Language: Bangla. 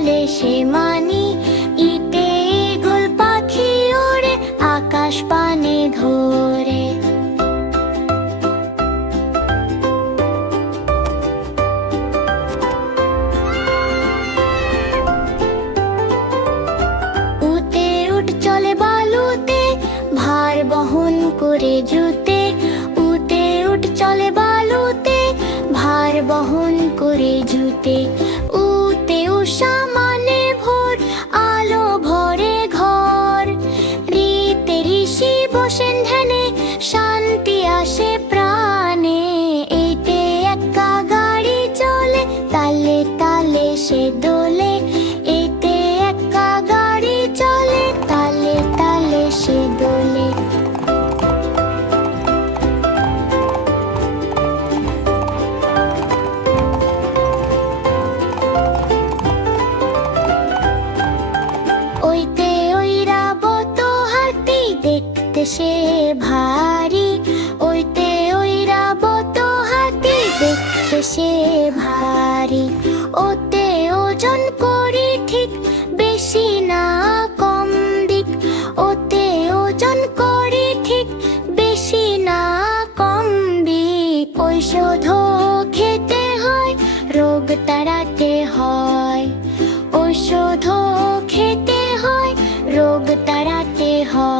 চলে সে মানি, ইটে গোল পাখি ওড়ে আকাশ পানে ধরে। উতে উঠ চলে বালুতে ভার বহন করে জুতে, উতে উঠ চলে বালুতে ভার বহন করে জুতে। উতে উষা মানে ভোর, আলো ভরে ঘর, ঋতে ঋষি বসেন ধ্যানে, শান্তি আসে প্রাণে। এতে একা গাড়ি চলে তালে তালে সে দোলে, এতে একা গাড়ি চলে তালে তালে সে দোলে। ওইতে ঐরাবত হাতি দেখতে সে ভারী, ওইতে ঐরাবত হাতি দেখতে সে ভারী। ওতে ওজন করি ঠিক বেশি না কম দিক, ওতে ওজন করি ঠিক বেশি না কম দিক। ঔষধ খেতে হয় রোগ তাড়াতে হয়, ঔষধ খেতে হয় রোগ তাড়াতে হয়।